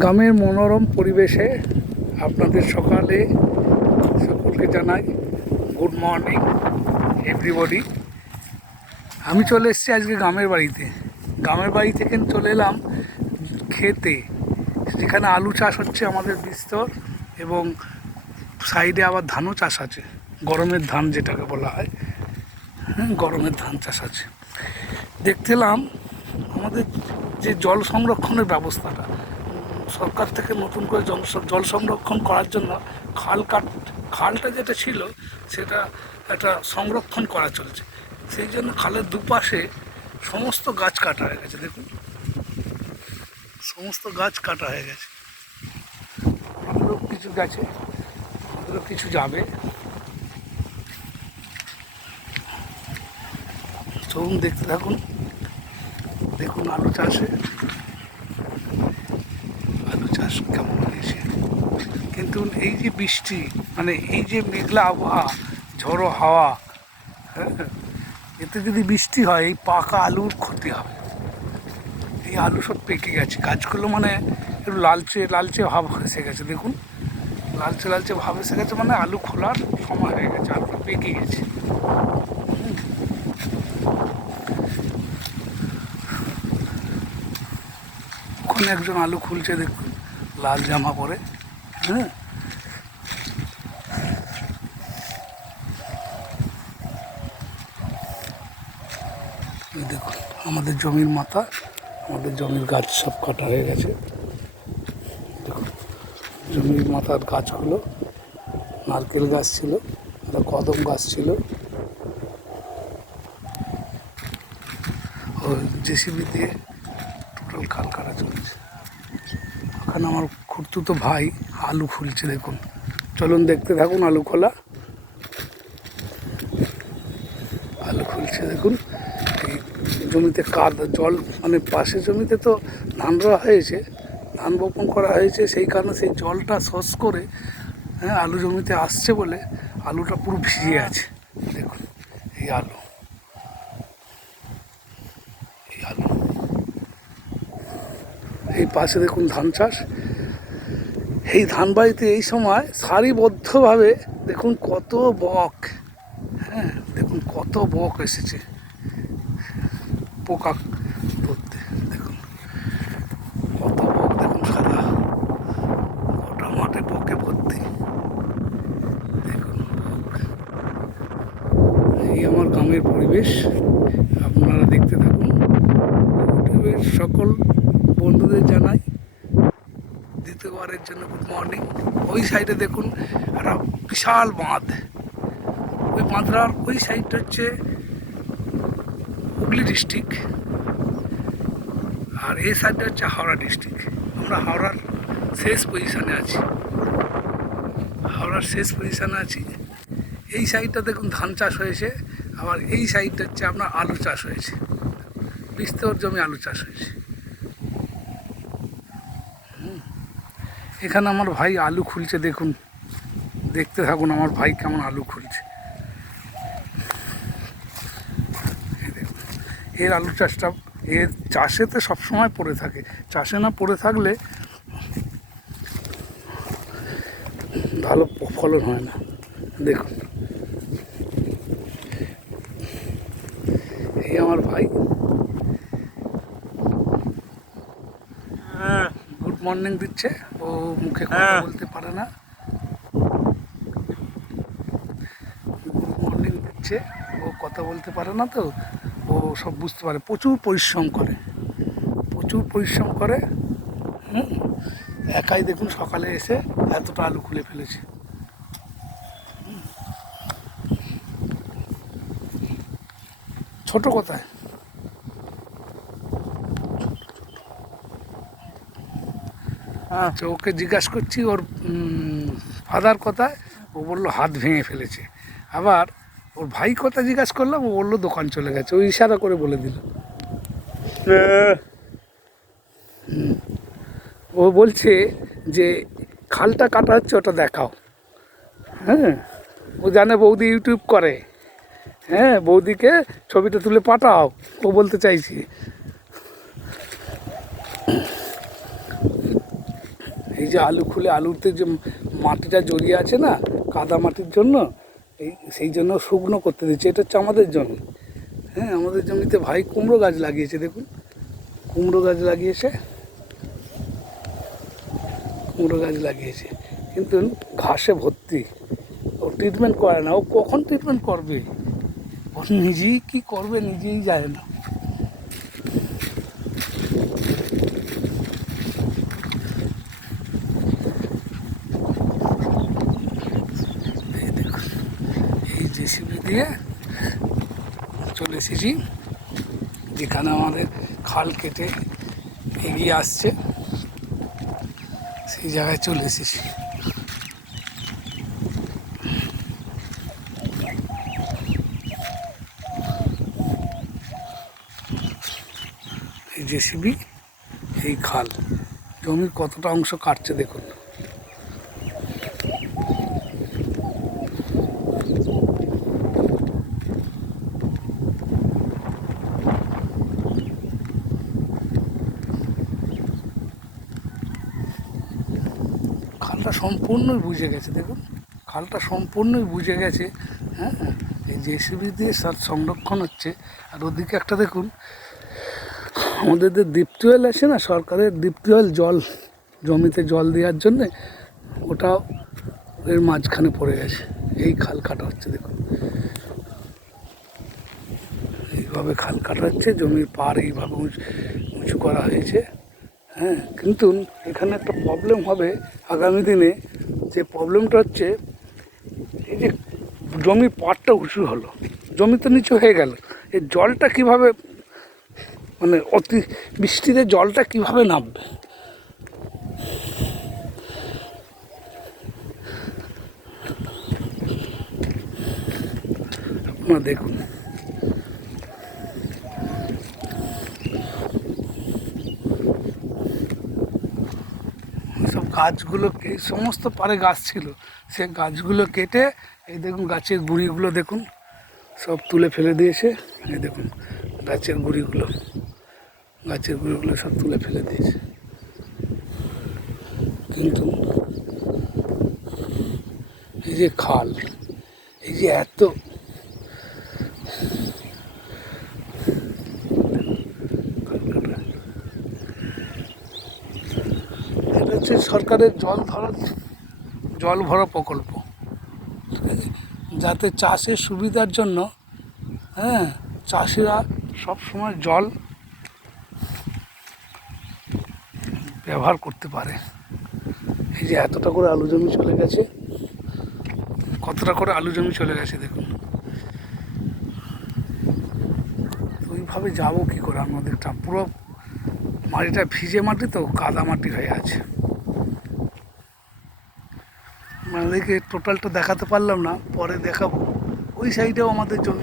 গ্রামের মনোরম পরিবেশে আপনাদের সকালে সকলকে জানাই গুড মর্নিং এভরিবডি আমি চলে এসেছি আজকে গ্রামের বাড়িতে। গ্রামের বাড়ি থেকে চলে এলাম খেতে। যেখানে আলু চাষ হচ্ছে আমাদের বিস্তর এবং সাইডে আবার ধানও চাষ আছে। গরমের ধান যেটাকে বলা হয়। হ্যাঁ গরমের ধান চাষ আছে। দেখতে এলাম আমাদের যে জল সংরক্ষণের ব্যবস্থাটা সরকার থেকে নতুন করে জল সংরক্ষণ করার জন্য খাল কাট, খালটা যেটা ছিল সেটা একটা সংরক্ষণ করা চলছে। সেই জন্য খালের দুপাশে সমস্ত গাছ কাটা হয়ে গেছে, দেখুন। সমস্ত গাছ কাটা হয়ে গেছে। আমাদেরও কিছু গেছে কিছু যাবে। চলুন দেখতে থাকুন, দেখুন আলু চাষ। কেমন হয়েছে। কিন্তু এই যে বৃষ্টি মানে এই যে মেঘলা আবহাওয়া, ঝড়ো হাওয়া হ্যাঁ এতে যদি বৃষ্টি হয়, এই পাকা আলুর ক্ষতি হবে। এই আলু সব পেকে গেছে। গাছগুলো মানে একটু লালচে লালচে ভাব এসে গেছে, দেখুন। লালচে লালচে ভাব এসে গেছে মানে আলু খোলার সময় হয়ে গেছে, আলুটা পেকে গেছে। ওখানে একজন আলু খুলছে দেখুন। লাল জামা পরে হ্যাঁ? দেখুন, আমাদের জমির মাথা, আমাদের জমির গাছ সব কাটা হয়ে গেছে। জমির মাথার গাছগুলো নারকেল গাছ ছিল, একটা কদম গাছ ছিল। ও জেসিবি দিয়ে টোটাল খাল কাটা চলছে। ওখানে আমার খুঁড়তুতো ভাই, আলু খুলছে দেখুন। চলুন দেখতে থাকুন আলু খোলা। আলু খুলছে দেখুন। জমিতে কাদ, জল মানে পাশের জমিতে তো ধান রোয়া হয়েছে, ধান বপন করা হয়েছে, সেই কারণে সেই জলটা শোষ করে হ্যাঁ আলু জমিতে আসছে বলে আলুটা পুরো ভিজে আছে। দেখুন, এই আলু এই আলু এই পাশে দেখুন ধান চাষ। এই ধান বাড়িতে এই সময় সারিবদ্ধভাবে দেখুন কত বক হ্যাঁ দেখুন কত বক এসেছে। পোকা ধরতে, দেখুন। কত বক, দেখুন সাদা, গোটা মাঠে বকে ভর্তি। দেখুন। এই আমার গ্রামের পরিবেশ, আপনারা দেখতে থাকুন। সকল বন্ধুদের জানাই। দ্বিতীয়বারের জন্য গুড মর্নিং ওই সাইডে দেখুন, একটা বিশাল বাঁধ। ওই বাঁধটার, ওই সাইডটা হচ্ছে হুগলি ডিস্ট্রিক্ট আর এই সাইডটা হচ্ছে হাওড়া ডিস্ট্রিক্ট আমরা হাওড়ার শেষ পজিশানে আছি। হাওড়ার শেষ পজিশানে আছি। এই সাইডটা দেখুন, ধান চাষ হয়েছে। আবার এই সাইডটা হচ্ছে আপনার আলু চাষ হয়েছে। বিস্তর জমি আলু চাষ হয়েছে। এখানে আমার ভাই আলু খুলছে, দেখুন। দেখতে থাকুন আমার ভাই কেমন আলু খুলছে। এর আলু চাষটা, এর চাষেতে সবসময় পড়ে থাকে। চাষে না পড়ে থাকলে ভালো ফলন হয় না। দেখুন। এই আমার ভাই গুড মর্নিং দিচ্ছে। ও মুখে কথা হ্যাঁ। বলতে পারে না। মর্নিং দিচ্ছে। ও কথা বলতে পারে না তো। ও সব বুঝতে পারে। প্রচুর পরিশ্রম করে। প্রচুর পরিশ্রম করে। হুম। একাই দেখুন সকালে এসে এতটা আলু খুলে ফেলেছে। ছোট কোথায়? আচ্ছা ওকে জিজ্ঞাসা করছি ওর ফাদার কোথায়? ও বলল হাত ভেঙে ফেলেছে। আবার ওর ভাই কথা জিজ্ঞাসা করলাম ও বলল দোকান চলে গেছে। ওই ইশারা করে বলে দিল। ও বলছে যে খালটা কাটা হচ্ছে ওটা দেখাও। হ্যাঁ ও জানে বৌদি ইউটিউব করে। হ্যাঁ বৌদিকে ছবিটা তুলে পাঠাও। ও বলতে চাইছি। যে আলু খুলে আলুতে যে মাটিটা জড়িয়ে আছে না, কাদা মাটির জন্য, এই সেই জন্য শুকনো করতে দিচ্ছে। এটা হচ্ছে আমাদের জমি। হ্যাঁ আমাদের জমিতে ভাই কুমড়ো গাছ লাগিয়েছে, দেখুন। কুমড়ো গাছ লাগিয়েছে। কুমড়ো গাছ লাগিয়েছে। কিন্তু ঘাসে ভর্তি। ও ট্রিটমেন্ট করে না। ও কখন ট্রিটমেন্ট করবে? ও নিজেই কী করবে নিজেই জানে না এই দেখুন জেসিবি দিয়ে চলে এসেছি। যেখানে আমাদের খাল কেটে এগিয়ে আসছে। সেই জায়গায় চলে এসেছি। এই জেসিবি এই খাল। জমির কতটা অংশ কাটছে দেখুন। খালটা সম্পূর্ণই বুঝে গেছে, দেখুন। খালটা সম্পূর্ণই বুঝে গেছে হ্যাঁ? এই জেসিবি দিয়ে সার সংরক্ষণ হচ্ছে, আর ওদিকে একটা দেখুন, আমাদের যে ডিপ টিউবওয়েল আছে না, সরকারের ডিপ টিউবওয়েল জল, জমিতে জল দেওয়ার জন্যে, ওটাও এর মাঝখানে পড়ে গেছে। এই খাল কাটা হচ্ছে, দেখুন। এইভাবে খাল কাটা হচ্ছে, জমির পার এইভাবে উঁচু করা হয়েছে হ্যাঁ? কিন্তু এখানে একটা প্রবলেম হবে আগামী দিনে যে প্রবলেমটা হচ্ছে, এই যে জমির পাটটা উঁচু হলো, জমি তো নিচু হয়ে গেল, এই জলটা কীভাবে মানে অতি বৃষ্টিতে জলটা কীভাবে নামবে? আপনারা দেখুন সব গাছগুলো সমস্ত পারে গাছ ছিল, সে গাছগুলো কেটে, এই দেখুন গাছের গুঁড়িগুলো দেখুন, সব তুলে ফেলে দিয়েছে, এই দেখুন গাছের গুঁড়িগুলো গাছের গুঁড়িগুলো সব তুলে ফেলে দিয়েছে। কিন্তু এই যে খাল, এই যে এত খালকাটা এটা হচ্ছে সরকারের জল ধরা জল ভরা প্রকল্প। যাতে চাষের সুবিধার জন্য হ্যাঁ চাষিরা সব সময় জল ব্যবহার করতে পারে। এই যে এতটা করে আলু জমি চলে গেছে, কতটা করে আলু জমি চলে গেছে দেখুন। ওইভাবে যাব কী করে? আমাদেরটা পুরো মাটিটা ভিজে মাটি তো, কাদা মাটি হয়ে আছে। আমাদেরকে টোটালটা দেখাতে পারলাম না পরে দেখাবো। ওই সাইডেও আমাদের জমি